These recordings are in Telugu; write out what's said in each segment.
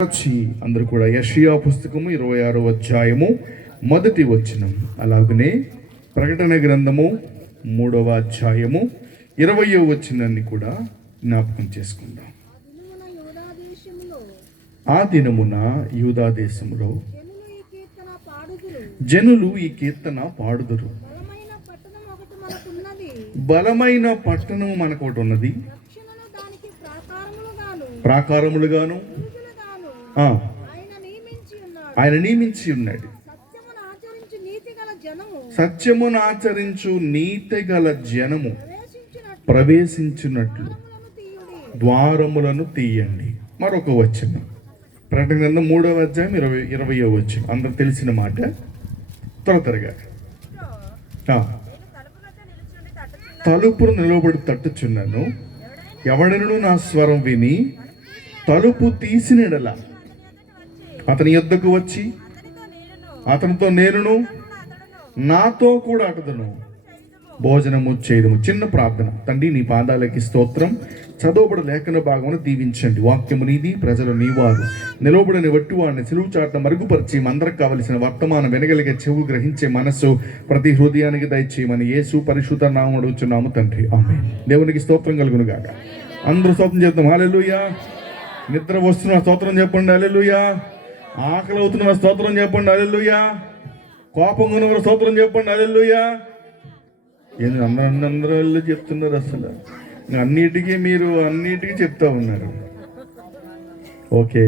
వచ్చి అందరూ కూడా యెషయా పుస్తకము 26వ అధ్యాయము మొదటి వచనం, అలాగనే ప్రకటన గ్రంథము 3వ అధ్యాయము 20వ వచనాన్ని కూడా జ్ఞాపకం చేసుకుందాం. ఆ దినమున యూదా దేశములో జనులు ఈ కీర్తన పాడుదురు. బలమైన పట్టణం మనకు ఒకటి ఉన్నది, ప్రాకారములుగాను ఆయన నియమించి ఉన్నాడు. సత్యమును ఆచరించు నీతి గల జనము ప్రవేశించినట్లు ద్వారములను తీయండి. మరొక వచనం, ప్రకటన గ్రంథం 3వ అధ్యాయం 20వ వచనం, అందరూ తెలిసిన మాట. త్వరగా తలుపును నిలబడి తట్టుచున్నాను, ఎవడను నా స్వరం విని తలుపు తీసినడలా అతని యొద్దకు వచ్చి అతనితో నేనును నాతో కూడా అటదును భోజనము చేయడము. చిన్న ప్రార్థన. తండ్రి, నీ పాదాలకి స్తోత్రం. చదవబడు లేఖన భాగమును దీవించండి. వాక్యము నీది, ప్రజలు నీవారు. నిలవబడిన వట్టివాడిని సిలువు చాటున మరుగుపరిచి మందరకు కావలసిన వర్తమానం వినగలిగే చెవు గ్రహించే మనస్సు ప్రతి హృదయానికి దయచేయమని యేసు పరిశుద్ధ నామమున అడుగుచున్నాము తండ్రి, ఆమేన్. దేవునికి స్తోత్రం కలుగును గాక. అందరూ స్తోత్రం చేద్దాం. హల్లెలూయా. నిద్ర వస్తున్న స్తోత్రం చెప్పండి, హల్లెలూయా. ఆకలి అవుతున్న స్తోత్రం చెప్పండి, హల్లెలూయా. కోపంగా ఉన్న స్తోత్రం చెప్పండి, హల్లెలూయా. ఏంది అందరూ చెప్తున్నారు? అసలు అన్నిటికీ చెప్తా ఉన్నారు. ఓకే,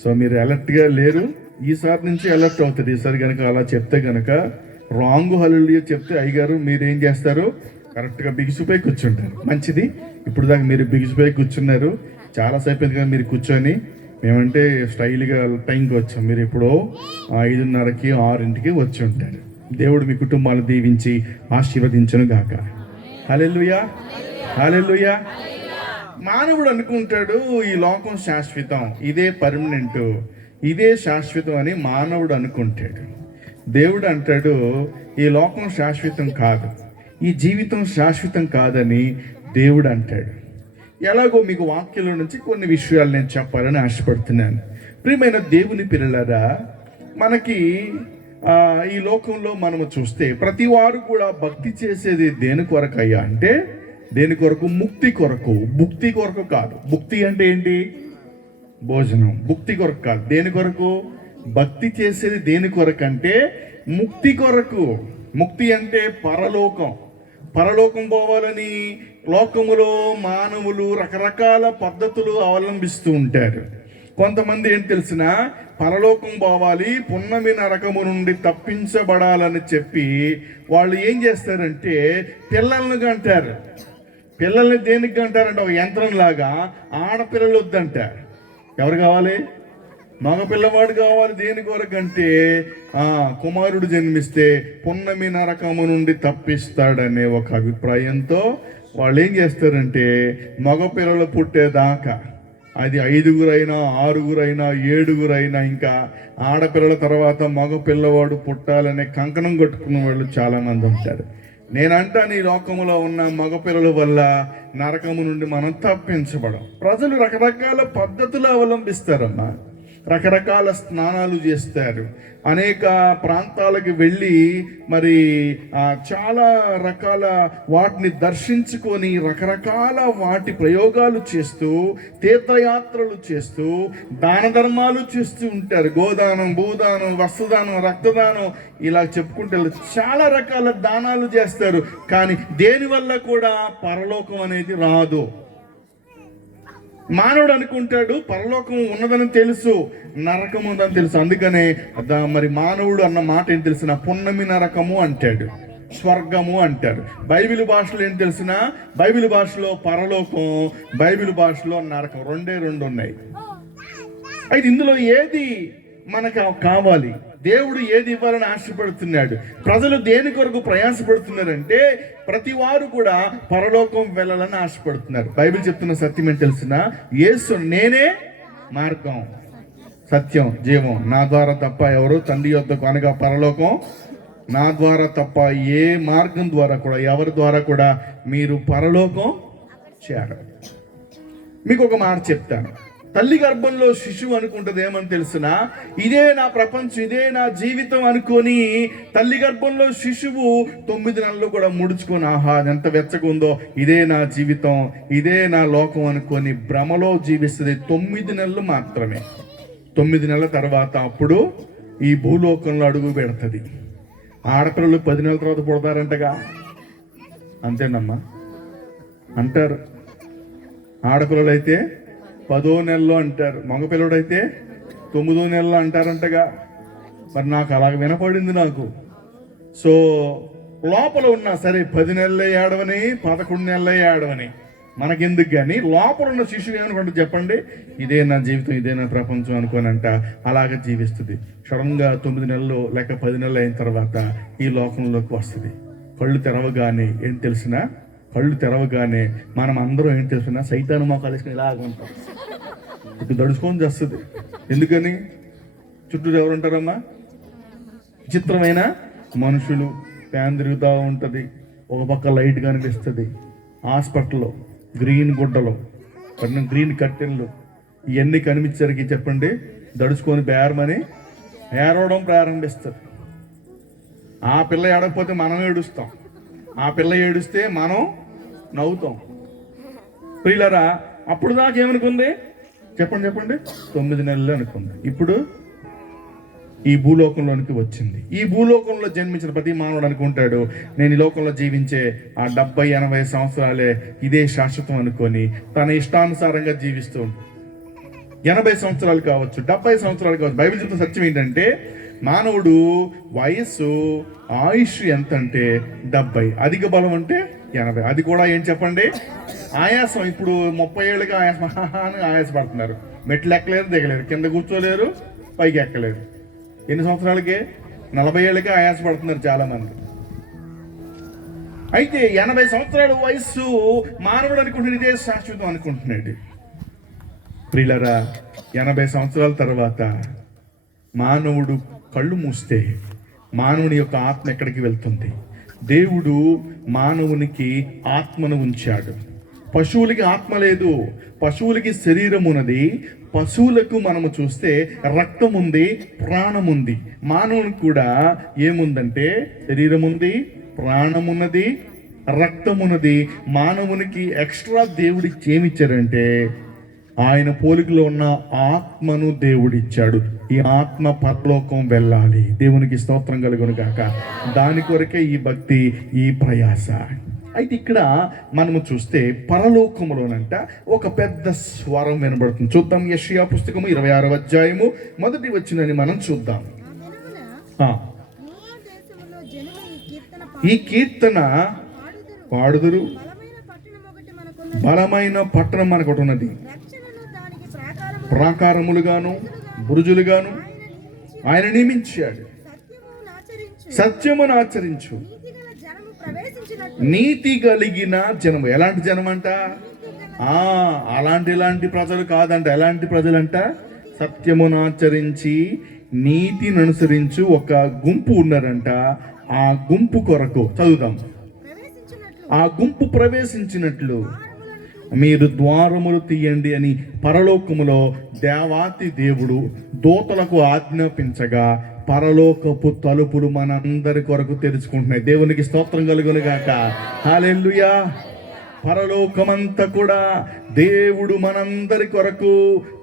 సో మీరు అలర్ట్గా లేరు. ఈసారి నుంచి అలర్ట్ అవుతుంది. ఈసారి కనుక అలా చెప్తే కనుక రాంగ్ హల్లెలూయా చెప్తే అయ్యగారు మీరు ఏం చేస్తారు? కరెక్ట్గా బిగిసిపోయి కూర్చుంటారు. మంచిది. ఇప్పుడు దాకా మీరు బిగిసిపోయి కూర్చున్నారు. చాలాసేపు ఎందుకంటే మీరు కూర్చొని మేమంటే స్టైల్గా టైంకి వచ్చాం. మీరు ఎప్పుడో 5:30కి 6ంటికి వచ్చి ఉంటారు. దేవుడు మీ కుటుంబాలు దీవించి ఆశీర్వదించును గాక. హల్లెలూయా, హల్లెలూయా. మానవుడు అనుకుంటాడు ఈ లోకం శాశ్వతం, ఇదే పర్మనెంట్, ఇదే శాశ్వతం అని మానవుడు అనుకుంటాడు. దేవుడు అంటాడు ఈ లోకం శాశ్వతం కాదు, ఈ జీవితం శాశ్వతం కాదని దేవుడు అంటాడు. ఎలాగో మీకు వాక్యంలో నుంచి కొన్ని విషయాలు నేను చెప్పాలని ఆశపడుతున్నాను. ప్రియమైన దేవుని పిల్లలారా, మనకి ఈ లోకంలో మనము చూస్తే ప్రతి వారు కూడా భక్తి చేసేది దేని కొరకు అయ్యా అంటే, దేని కొరకు? ముక్తి కొరకు. భుక్తి కొరకు కాదు. భుక్తి అంటే ఏంటి? భోజనం. భుక్తి కొరకు కాదు. దేని కొరకు? భక్తి చేసేది దేని కొరకు అంటే ముక్తి కొరకు. ముక్తి అంటే పరలోకం. పరలోకం పోవాలని లోకములో మానవులు రకరకాల పద్ధతులు అవలంబిస్తూ ఉంటారు. కొంతమంది ఏం తెలిసిన పరలోకం పోవాలి, పున్నమి నరకము నుండి తప్పించబడాలని చెప్పి వాళ్ళు ఏం చేస్తారంటే పిల్లలను కంటారు. పిల్లల్ని దేనికి కంటారంటే ఒక యంత్రంలాగా. ఆడపిల్లలు వద్దంటారు. ఎవరు కావాలి? మగ పిల్లవాడు కావాలి. దేని కొరకంటే కుమారుడు జన్మిస్తే పున్నమి నరకము నుండి తప్పిస్తాడనే ఒక అభిప్రాయంతో వాళ్ళు ఏం చేస్తారంటే మగ పిల్లలు పుట్టేదాకా, అది 5గురైనా 6గురైనా 7గురైనా, ఇంకా ఆడపిల్లల తర్వాత మగ పిల్లవాడు పుట్టాలనే కంకణం కట్టుకున్న వాళ్ళు చాలామంది ఉంటారు. నేనంటాను ఈ లోకములో ఉన్న మగపిల్లల వల్ల నరకము నుండి మనం తప్పించబడం. ప్రజలు రకరకాల పద్ధతులు అవలంబిస్తారమ్మా. రకరకాల స్నానాలు చేస్తారు. అనేక ప్రాంతాలకు వెళ్ళి మరి చాలా రకాల వాటిని దర్శించుకొని రకరకాల వాటి ప్రయోగాలు చేస్తూ, తీర్థయాత్రలు చేస్తూ, దాన ధర్మాలు చేస్తూ ఉంటారు. గోదానం, భూదానం, వస్త్రదానం, రక్తదానం, ఇలా చెప్పుకుంటే చాలా రకాల దానాలు చేస్తారు. కానీ దేనివల్ల కూడా పరలోకం అనేది రాదు. మానవుడు అనుకుంటాడు పరలోకం ఉన్నదని తెలుసు, నరకం ఉందని తెలుసు. అందుకనే మరి మానవుడు అన్న మాట ఏం తెలిసిన పున్నమి నరకము అంటాడు, స్వర్గము అంటారు. బైబిల్ భాషలో ఏం తెలిసిన, బైబిల్ భాషలో పరలోకం, బైబిల్ భాషలో నరకం, రెండు ఉన్నాయి. అయితే ఇందులో ఏది మనకు కావాలి? దేవుడు ఏది ఇవ్వాలని ఆశపడుతున్నాడు? ప్రజలు దేని కొరకు ప్రయాసపడుతున్నారంటే ప్రతి వారు కూడా పరలోకం వెళ్ళాలని ఆశపడుతున్నారు. బైబిల్ చెప్తున్న సత్యం ఏంటి తెలిసిన, యేసు నేనే మార్గం, సత్యం, జీవం, నా ద్వారా తప్ప ఎవరు తండ్రి యొద్దకు, అనగా పరలోకం నా ద్వారా తప్ప ఏ మార్గం ద్వారా కూడా, ఎవరి ద్వారా కూడా మీరు పరలోకం చేరరు. మీకు ఒక మాట చెప్తాను. తల్లి గర్భంలో శిశువు అనుకుంటుంది ఏమని తెలిసినా, ఇదే నా ప్రపంచం, ఇదే నా జీవితం అనుకొని తల్లి గర్భంలో శిశువు 9 నెలలు కూడా ముడుచుకొని, ఆహా ఎంత వెచ్చగా ఉందో, ఇదే నా జీవితం, ఇదే నా లోకం అనుకొని భ్రమలో జీవిస్తుంది. 9 నెలలు మాత్రమే. 9 నెలల తర్వాత అప్పుడు ఈ భూలోకంలో అడుగు పెడుతుంది. ఆడపిల్లలు 10 నెలల తర్వాత పుడతారంటగా, అంతేనమ్మా అంటారు. ఆడపిల్లలు అయితే 10వ నెలలో అంటారు, మగపిల్లడైతే 9వ నెలలో అంటారంటగా. మరి నాకు అలాగ వినపడింది నాకు. సో లోపల ఉన్నా సరే 10 నెలలే ఏడవని, 11 నెలలే ఏడవని మనకెందుకు, కానీ లోపల ఉన్న శిశువు ఏమనుకుంటే చెప్పండి, ఇదే నా జీవితం, ఇదే నా ప్రపంచం అనుకోనంట అలాగే జీవిస్తుంది. సడన్గా 9 నెలలు లేక 10 నెలలు అయిన తర్వాత ఈ లోకంలోకి వస్తుంది. కళ్ళు తెరవగానే ఏం తెలిసినా, కళ్ళు తెరవగానే మనం అందరం ఏం తెలిసినా సైతాను మా కలిసి ఇలాగ ఉంటాం, ఇటు దడుచుకొని చేస్తుంది. ఎందుకని? చుట్టూ ఎవరు ఉంటారమ్మా? విచిత్రమైన మనుషులు, ఫ్యాన్ తిరుగుతూ ఉంటుంది, ఒక పక్క లైట్ కనిపిస్తుంది, హాస్పిటల్లో గ్రీన్ గుడ్డలు, గ్రీన్ కర్టెన్లు, ఇవన్నీ కనిపించరికి చెప్పండి దడుచుకొని బేరమని ఏడవడం ప్రారంభిస్తారు. ఆ పిల్ల ఏడకపోతే మనం ఏడుస్తాం, ఆ పిల్ల ఏడుస్తే మనం నవ్వుతాం. ప్రియులారా, అప్పుడు దాకా ఏమనుకుంది చెప్పండి 9 నెలలు అనుకుంది. ఇప్పుడు ఈ భూలోకంలోనికి వచ్చింది. ఈ భూలోకంలో జన్మించిన ప్రతి మానవుడు అనుకుంటాడు, నేను ఈ లోకంలో జీవించే ఆ 70-80 సంవత్సరాలే ఇదే శాశ్వతం అనుకొని తన ఇష్టానుసారంగా జీవిస్తూ 80 సంవత్సరాలు కావచ్చు, 70 సంవత్సరాలు కావచ్చు. బైబిల్ చెప్తున్న సత్యం ఏంటంటే, మానవుడు వయస్సు ఆయుష్ ఎంత అంటే 70, అధిక బలం అంటే 80. అది కూడా ఏం చెప్పండి, ఆయాసం. ఇప్పుడు 30 ఏళ్ళకి ఆయాసపడుతున్నారు, మెట్లు ఎక్కలేరు, దిగలేరు, కింద కూర్చోలేరు, పైకి ఎక్కలేరు. ఎన్ని సంవత్సరాలకి? 40 ఏళ్ళకి ఆయాసపడుతున్నారు చాలా మంది. అయితే 80 సంవత్సరాల వయస్సు మానవుడు అనుకుంటున్నాడు ఇదే శాశ్వతం అనుకుంటున్నాడు. ప్రియులారా, 80 సంవత్సరాల తర్వాత మానవుడు కళ్ళు మూస్తే మానవుని యొక్క ఆత్మ ఎక్కడికి వెళ్తుంది? దేవుడు మానవునికి ఆత్మను ఉంచాడు. పశువులకి ఆత్మ లేదు, పశువులకి శరీరం ఉన్నది. పశువులకు మనము చూస్తే రక్తం ఉంది, ప్రాణం ఉంది. మానవునికి కూడా ఏముందంటే శరీరం ఉంది, ప్రాణం ఉన్నది, రక్తం ఉన్నది. మానవునికి ఎక్స్ట్రా దేవుడికి ఏమిచ్చారంటే ఆయన పోలికలో ఉన్న ఆత్మను దేవుడిచ్చాడు. ఈ ఆత్మ పరలోకం వెళ్ళాలి. దేవునికి స్తోత్రం కలుగును గాక. దాని కొరకే ఈ భక్తి, ఈ ప్రయాస. అయితే ఇక్కడ మనము చూస్తే పరలోకములోనంట ఒక పెద్ద స్వరం వినబడుతుంది. చూద్దాం, యెషయా పుస్తకము 26వ అధ్యాయము 1వ వచనాన్ని మనం చూద్దాం. ఈ కీర్తన పాడుదురు, బలమైన పట్టణం మనకు ఒకటి ఉన్నది, ప్రాకారములుగాను బురుజులుగాను ఆయన నియమించాడు. సత్యమును ఆచరించు, నీతి కలిగిన జనము. ఎలాంటి జనమంట? ఇలాంటి ప్రజలు కాదంట. ఎలాంటి ప్రజలంట? సత్యమును ఆచరించి నీతిని అనుసరించు ఒక గుంపు ఉన్నారంట. ఆ గుంపు కొరకు చదువుదాం. ఆ గుంపు ప్రవేశించినట్లు మీరు ద్వారములు తీయండి అని పరలోకములో దేవాతి దేవుడు దూతలకు ఆజ్ఞాపించగా పరలోకపు తలుపులు మనందరి కొరకు తెరుచుకుంటున్నాయి. దేవునికి స్తోత్రం కలుగును గాక. హల్లెలూయా. పరలోకమంతా కూడా దేవుడు మనందరి కొరకు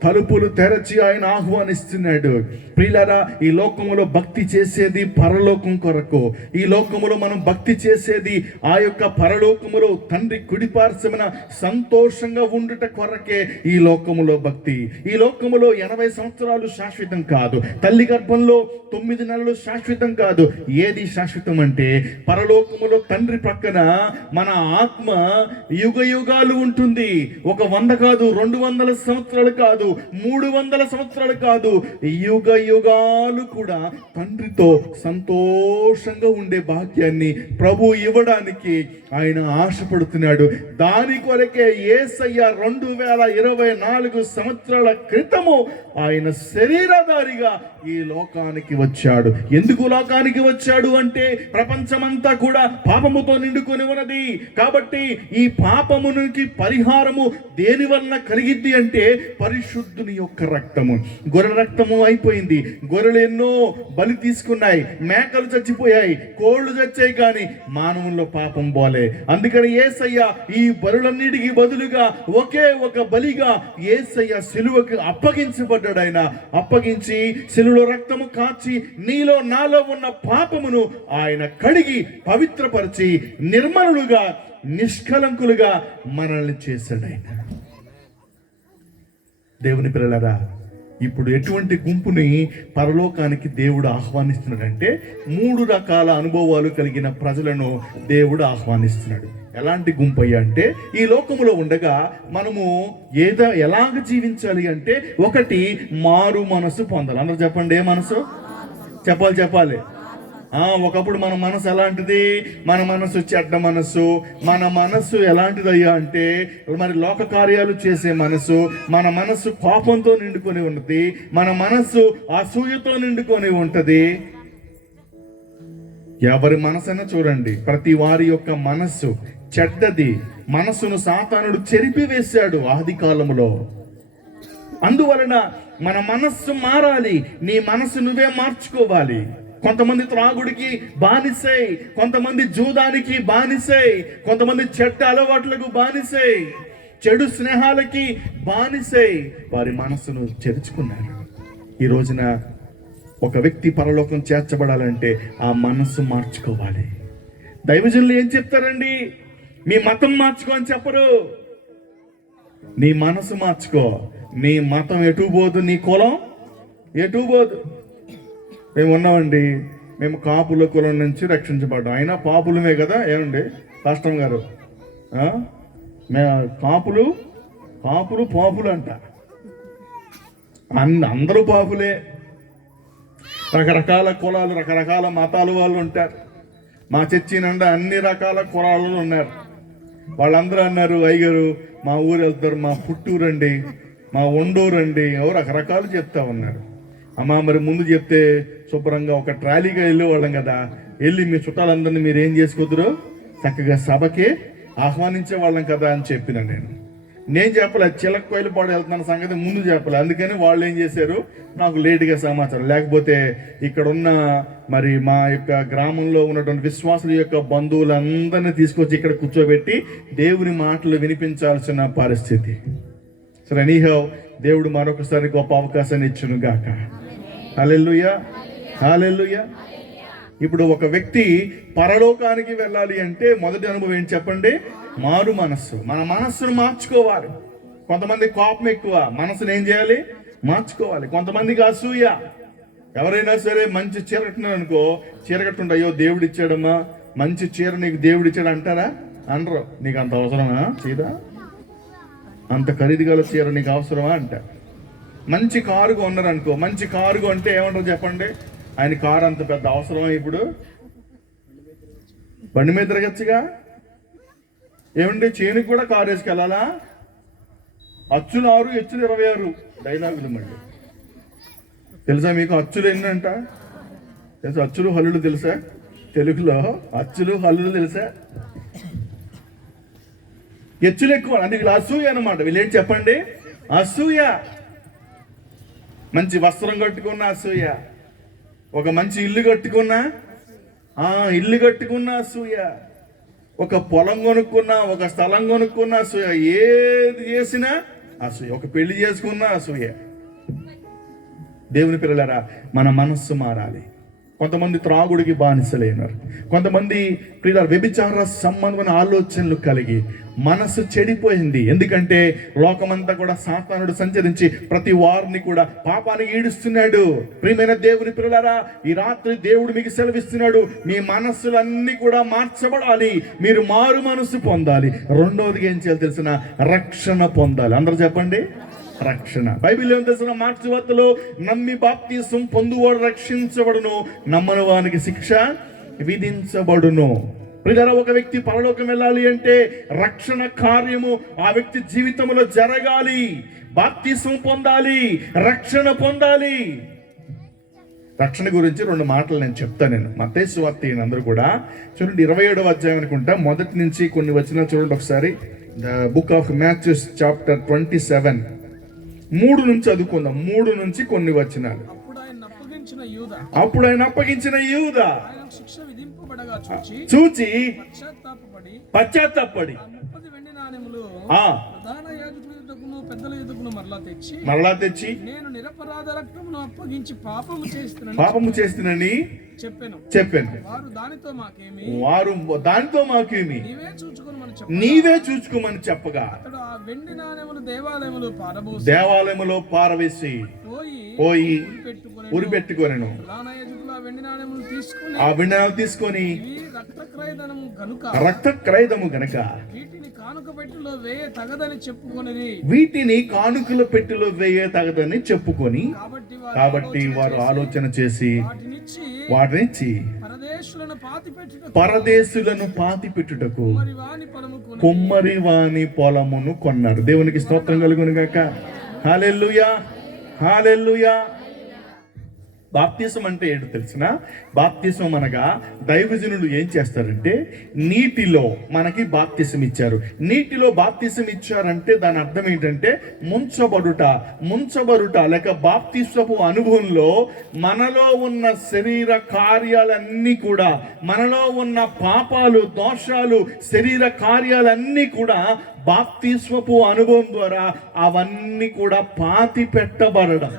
తలుపులు తెరచి ఆయన ఆహ్వానిస్తున్నాడు. ప్రియులారా, ఈ లోకములో భక్తి చేసేది పరలోకం కొరకు. ఈ లోకములో మనం భక్తి చేసేది ఆ యొక్క పరలోకములో తండ్రి కుడిపార్శ్వమున సంతోషంగా ఉండుట కొరకే ఈ లోకములో భక్తి. ఈ లోకములో 80 సంవత్సరాలు శాశ్వతం కాదు, తల్లి గర్భంలో 9 నెలలు శాశ్వతం కాదు. ఏది శాశ్వతం అంటే పరలోకములో తండ్రి ప్రక్కన మన ఆత్మ యుగ యుగాలు ఉంటుంది. ఒక 100 కాదు, 200 సంవత్సరాలు కాదు, 300 సంవత్సరాలు కాదు, యుగ యుగాలు కూడా తండ్రితో సంతోషంగా ఉండే భాగ్యాన్ని ప్రభు ఇవ్వడానికి ఆయన ఆశపడుతున్నాడు. దాని కొరకే యేసయ్య 2024 సంవత్సరాల క్రితము ఆయన శరీరధారిగా ఈ లోకానికి వచ్చాడు. ఎందుకు లోకానికి వచ్చాడు అంటే ప్రపంచమంతా కూడా పాపముతో నిండుకొని ఉన్నది. కాబట్టి ఈ పాపమునికి పరిహారము దేని వలన కలిగిద్ది అంటే పరిశుద్ధుని యొక్క రక్తము. గొర్రెల రక్తము అయిపోయింది. గొర్రెలు ఎన్నో బలి తీసుకున్నాయి, మేకలు చచ్చిపోయాయి, కోళ్లు చచ్చాయి, కానీ మానవుల్లో పాపం పోలే. అందుకని యేసయ్య ఈ బలులన్నిటికీ బదులుగా ఒకే ఒక బలిగా యేసయ్య సిలువకు అప్పగించబడ్డాడు. ఆయన అప్పగించి సిలువలో రక్తము కాచి నీలో నాలో ఉన్న పాపమును ఆయన కడిగి పవిత్రపరిచి నిర్మలులుగా నిష్కలంకులుగా మనల్ని చేశాడు. ఆయన దేవుని పిల్లలారా, ఇప్పుడు ఎటువంటి గుంపుని పరలోకానికి దేవుడు ఆహ్వానిస్తున్నాడంటే 3 రకాల అనుభవాలు కలిగిన ప్రజలను దేవుడు ఆహ్వానిస్తున్నాడు. ఎలాంటి గుంపు అయ్యా అంటే ఈ లోకములో ఉండగా మనము ఎలాగ జీవించాలి అంటే, ఒకటి మారు మనసు పొందాలి. అందరూ చెప్పండి, ఏ మనసు? చెప్పాలి. ఒకప్పుడు మన మనసు ఎలాంటిది? మన మనసు చెడ్డ మనసు. మన మనసు ఎలాంటిదయ్యా అంటే మరి లోక కార్యాలు చేసే మనసు. మన మనసు కోపంతో నిండుకొని ఉన్నది. మన మనసు అసూయతో నిండుకొని ఉంటది. ఎవరి మనసైనా చూడండి, ప్రతి వారి యొక్క మనస్సు చెడ్డది. మనసును సాతానుడు చెరిపివేశాడు ఆది కాలంలో. అందువలన మన మనస్సు మారాలి. నీ మనసు నువ్వే మార్చుకోవాలి. కొంతమంది త్రాగుడికి బానిసై, కొంతమంది జూదానికి బానిసై, కొంతమంది చెడ్డ అలవాట్లకు బానిసై, చెడు స్నేహాలకి బానిసై వారి మనస్సును చెరుచుకున్నారు. ఈ రోజున ఒక వ్యక్తి పరలోకం చేర్చబడాలంటే ఆ మనస్సు మార్చుకోవాలి. దైవజనులు ఏం చెప్తారండి? మీ మతం మార్చుకో అని చెప్పరు. నీ మనసు మార్చుకో. నీ మతం ఎటు పోదు, నీ కులం ఎటు పోదు. మేము ఉన్నామండి, మేము కాపుల కులం నుంచి రక్షించబడ్డాం. అయినా పాపులమే కదా. ఏమండి రాష్ట్రం గారు? మేము కాపులు పాపులు అంట. అందరూ పాపులే. రకరకాల కులాలు, రకరకాల మతాలు వాళ్ళు ఉంటారు. మా చర్చి నిండా అన్ని రకాల కులాలు ఉన్నారు. వాళ్ళందరూ అన్నారు, అయ్యగారు మా ఊరు వెళ్తారు, మా పుట్టూరండి, మా ఒండూరండి, రకరకాలు చెప్తా ఉన్నారు. అమ్మా మరి ముందు చెప్తే శుభ్రంగా ఒక ట్రాలీగా వెళ్ళేవాళ్ళం కదా. వెళ్ళి మీ చుట్టాలందరినీ మీరు ఏం చేసుకోదురు, చక్కగా సభకి ఆహ్వానించే వాళ్ళం కదా అని చెప్పిన. నేను చెప్పలే, చిలకపల్లిపాడు వెళ్తున్న సంగతి ముందు చెప్పలే. అందుకని వాళ్ళు ఏం చేశారు, నాకు లేటుగా సమాచారం. లేకపోతే ఇక్కడున్న మరి మా యొక్క గ్రామంలో ఉన్నటువంటి విశ్వాసుల యొక్క బంధువులందరినీ తీసుకొచ్చి ఇక్కడ కూర్చోబెట్టి దేవుని మాటలు వినిపించాల్సిన పరిస్థితి. సరే, ఎనీహౌ దేవుడు మరొకసారి గొప్ప అవకాశాన్ని ఇచ్చును గాక. హల్లెలూయా, హల్లెలూయా. ఇప్పుడు ఒక వ్యక్తి పరలోకానికి వెళ్ళాలి అంటే మొదటి అనుభవం ఏంటి చెప్పండి? మారు మనస్సు. మన మనస్సును మార్చుకోవాలి. కొంతమంది కోపం ఎక్కువ, మనసును ఏం చేయాలి? మార్చుకోవాలి. కొంతమందికి అసూయ. ఎవరైనా సరే మంచి చీర కట్టినారు అనుకో, చీర కట్టుంటే అయ్యో దేవుడు ఇచ్చాడమ్మా, మంచి చీర నీకు దేవుడు ఇచ్చాడు అంటారా? అనరు. నీకు అంత అవసరమా చీర? అంత ఖరీదు గల చీర నీకు అవసరమా అంట. మంచి కారుగా ఉన్నారు అనుకో, మంచి కారుగా అంటే ఏమంటారు చెప్పండి? ఆయన కారు అంత పెద్ద అవసరమా? ఇప్పుడు బండి మీద తిరగచ్చుగా. ఏమంటే చేనుకి కూడా కారు వేసుకెళ్ళాలా? అచ్చులు 6, ఎచ్చులు 26 డైలాగులు. మళ్ళీ తెలుసా మీకు అచ్చులు ఎన్నంట? తెలుసా? అచ్చులు హల్లులు తెలుసా? తెలుగులో అచ్చులు హల్లులు తెలుసా? ఎచ్చులు ఎక్కువ. అందుకు అసూయ అనమాట. వీళ్ళేంటి చెప్పండి? అసూయ. మంచి వస్త్రం కట్టుకున్న అసూయ, ఒక మంచి ఇల్లు కట్టుకున్నా అసూయ, ఒక పొలం కొనుక్కున్నా, ఒక స్థలం కొనుక్కున్నా అసూయ, ఏది చేసినా అసూయ, ఒక పెళ్లి చేసుకున్నా అసూయ. దేవుని పిల్లలారా, మన మనస్సు మారాలి. కొంతమంది త్రాగుడికి బానిసలైనారు. కొంతమంది వ్యభిచార సంబంధమైన ఆలోచనలు కలిగి మనసు చెడిపోయింది. ఎందుకంటే లోకమంతా కూడా సాతానుడు సంచరించి ప్రతి వారిని కూడా పాపానికి ఈడుస్తున్నాడు. ప్రియమైన దేవుని పిల్లలారా, ఈ రాత్రి దేవుడు మీకు సెలవిస్తున్నాడు, మీ మనస్సులన్నీ కూడా మార్చబడాలి. మీరు మారు మనసు పొందాలి. రెండవదిగా ఏం చేయాలి తెలిసిన? రక్షణ పొందాలి. అందరూ చెప్పండి, రక్షణ. బైబిల్ ఏం తెలిసిన? మార్క్స్ వార్తలో నమ్మి బాప్తిసం పొందువాడు రక్షించబడును, నమ్మని వానికి శిక్ష విధించబడును. ప్రియులారా, ఒక వ్యక్తి పరలోకం వెళ్ళాలి అంటే రక్షణ కార్యము ఆ వ్యక్తి జీవితంలో జరగాలి. బాప్తిస్మం పొందాలి, రక్షణ పొందాలి. రక్షణ గురించి 2 మాటలు నేను చెప్తాను. నేను మత్తయి సువార్త అందరూ కూడా చూడండి, 27వ అధ్యాయం అనుకుంటా, మొదటి నుంచి కొన్ని వచనాలు చూడండి ఒకసారి. The book of Matthews chapter 27, 3 నుంచి చదువుకుందాం. 3 నుంచి కొన్ని వచనాలు. అప్పుడు ఆయన అప్పగించిన యూదా శిక్ష విధింపబడగా చూచి పశ్చాత్తాపపడి పశ్చాత్తాపడి 30 వెండి నాణెములు ఆ ప్రధాన యాజకుల యుద్ధకును పెద్దల యుద్ధకును మరలా తెచ్చి నేను నిరపరాధ రక్తమును అప్పగించి పాపము చేస్తునని చెప్పాను. వారు దానితో మాకేమి, నీవే చూచుకోమని చెప్పగా అతడు ఆ వెండి నాణెములు దేవాలయములో పారవేసి పోయి ఉరిపెట్టుకొనెను. ఆ వెండి నాణెములు తీసుకొని రక్త క్రయదము గనక వీటిని కానుకల పెట్టెలో వేయ తగదని చెప్పుకొని, కాబట్టి వారు ఆలోచన చేసి వాటినిచ్చి పరదేశులను పాతి పెట్టుటకు కుమ్మరి వాని పొలమును కొన్నారు. దేవునికి స్తోత్రం కలుగును గాక. హల్లెలూయా, హల్లెలూయా. బాప్తిసం అంటే ఏంటో తెలిసిన? బాప్తిసం అనగా దైవజనులు ఏం చేస్తారంటే, నీటిలో మనకి బాప్తిసం ఇచ్చారు. నీటిలో బాప్తిసం ఇచ్చారంటే దాని అర్థం ఏంటంటే ముంచబడుట లేక బాప్తిసపు అనుభవంలో మనలో ఉన్న శరీర కార్యాలన్నీ కూడా, మనలో ఉన్న పాపాలు, దోషాలు, శరీర కార్యాలన్నీ కూడా బాప్తిస్వపు అనుభవం ద్వారా అవన్నీ కూడా పాతి పెట్టబడడం.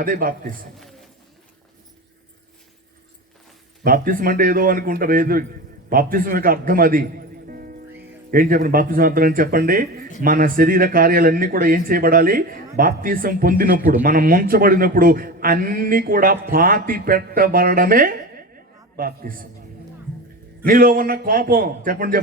అదే బాప్తిసం. బాప్తిసం అంటే ఏదో అనుకుంటారు, ఏదో. బాప్తిసం యొక్క అర్థం అది. ఏం చెప్పండి బాప్తిసం అర్థం అని చెప్పండి. మన శరీర కార్యాలన్నీ కూడా ఏం చేయబడాలి? బాప్తిసం పొందినప్పుడు, మనం ముంచబడినప్పుడు అన్నీ కూడా పాతి పెట్టబడమే బాప్తిసం. నీలో ఉన్న కోపం చెప్పండి